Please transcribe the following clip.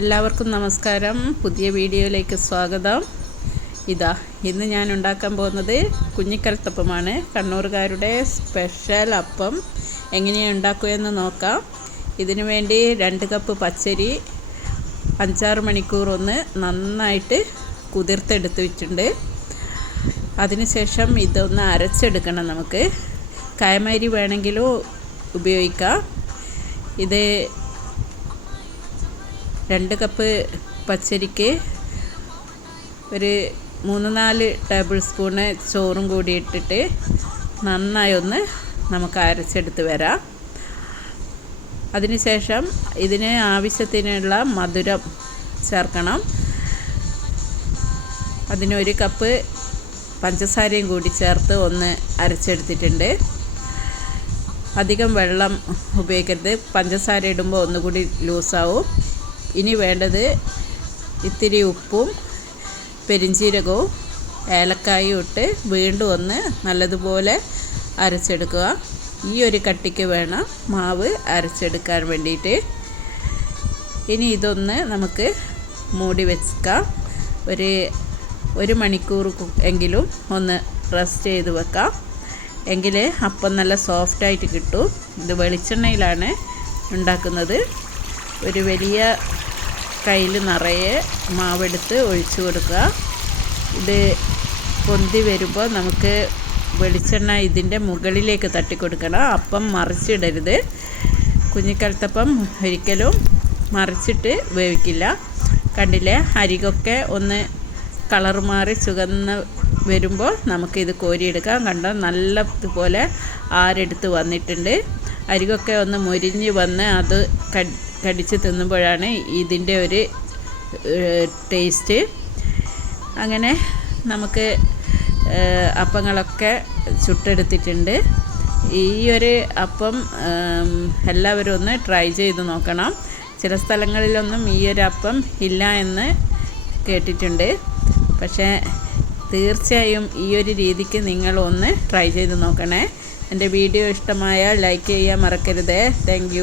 എല്ലാവർക്കും നമസ്കാരം. പുതിയ വീഡിയോയിലേക്ക് സ്വാഗതം. ഇതാ ഇന്ന് ഞാൻ ഉണ്ടാക്കാൻ പോകുന്നത് കുഞ്ഞിക്കൽത്തപ്പമാണ്. കണ്ണൂർകാരുടെ സ്പെഷ്യൽ അപ്പം. എങ്ങനെയാണ് ഉണ്ടാക്കുകയെന്ന് നോക്കാം. ഇതിനു വേണ്ടി രണ്ട് കപ്പ് പച്ചരി അഞ്ചാറ് മണിക്കൂർ ഒന്ന് നന്നായിട്ട് കുതിർത്തെടുത്ത് വെച്ചിട്ടുണ്ട്. അതിനുശേഷം ഇതൊന്ന് അരച്ചെടുക്കണം നമുക്ക്. കയമരി വേണമെങ്കിലും ഉപയോഗിക്കാം. ഇത് രണ്ട് കപ്പ് പച്ചരിക്ക് ഒരു മൂന്ന് നാല് ടേബിൾ സ്പൂണ് ചോറും കൂടി ഇട്ടിട്ട് നന്നായി ഒന്ന് നമുക്ക് അരച്ചെടുത്ത് വരാം. അതിനുശേഷം ഇതിന് ആവശ്യത്തിനുള്ള മധുരം ചേർക്കണം. അതിനൊരു കപ്പ് പഞ്ചസാരയും കൂടി ചേർത്ത് ഒന്ന് അരച്ചെടുത്തിട്ടുണ്ട്. അധികം വെള്ളം ഉപയോഗിക്കരുത്. പഞ്ചസാര ഇടുമ്പോൾ ഒന്നുകൂടി ലൂസാവും ഇനി വേണ്ടത് ഇത്തിരി ഉപ്പും പെരിഞ്ചീരകവും ഏലക്കായും ഇട്ട് വീണ്ടും ഒന്ന് നല്ലതുപോലെ അരച്ചെടുക്കുക. ഈ ഒരു കട്ടിക്ക് വേണം മാവ് അരച്ചെടുക്കാൻ വേണ്ടിയിട്ട്. ഇനി ഇതൊന്ന് നമുക്ക് മൂടി വെക്കാം. ഒരു ഒരു മണിക്കൂർ എങ്കിലും ഒന്ന് റെസ്റ്റ് ചെയ്ത് വെക്കാം. എങ്കിൽ അപ്പം നല്ല സോഫ്റ്റായിട്ട് കിട്ടും. ഇത് വെളിച്ചെണ്ണയിലാണ് ഉണ്ടാക്കുന്നത്. ഒരു വലിയ കയ്യിൽ നിറയെ മാവെടുത്ത് ഒഴിച്ചു കൊടുക്കുക. ഇത് പൊന്തി വരുമ്പോൾ നമുക്ക് വെളിച്ചെണ്ണ ഇതിന്റെ മുകളിലേക്ക് തട്ടിക്കൊടുക്കണം. അപ്പം മറിച്ചിടരുത്. കുഞ്ഞിക്കലത്തപ്പം ഒരിക്കലും മറിച്ചിട്ട് വേവിക്കില്ല. കണ്ടില്ലേ? അരികൊക്കെ ഒന്ന് കളർ മാറി ചുവന്ന് വരുമ്പോൾ നമുക്കിത് കോരിയെടുക്കാം. കണ്ടോ? നല്ലതുപോലെ ആരെടുത്ത് വന്നിട്ടുണ്ട്. അരികൊക്കെ ഒന്ന് മുരിഞ്ഞ് വന്ന് അത് കടിച്ച് തിന്നുമ്പോഴാണ് ഇതിന്റെ ഒരു ടേസ്റ്റ്. അങ്ങനെ നമുക്ക് അപ്പങ്ങളൊക്കെ ചുട്ടെടുത്തിട്ടുണ്ട്. ഈ ഒരു അപ്പം എല്ലാവരും ഒന്ന് ട്രൈ ചെയ്ത് നോക്കണം. ചില സ്ഥലങ്ങളിലൊന്നും ഈ ഒരു അപ്പം ഇല്ല എന്ന് കേട്ടിട്ടുണ്ട്. പക്ഷേ തീർച്ചയായും ഈ ഒരു രീതിക്ക് നിങ്ങളൊന്ന് ട്രൈ ചെയ്ത് നോക്കണേ. എന്റെ വീഡിയോ ഇഷ്ടമായാൽ ലൈക്ക് ചെയ്യാൻ മറക്കരുതേ. താങ്ക്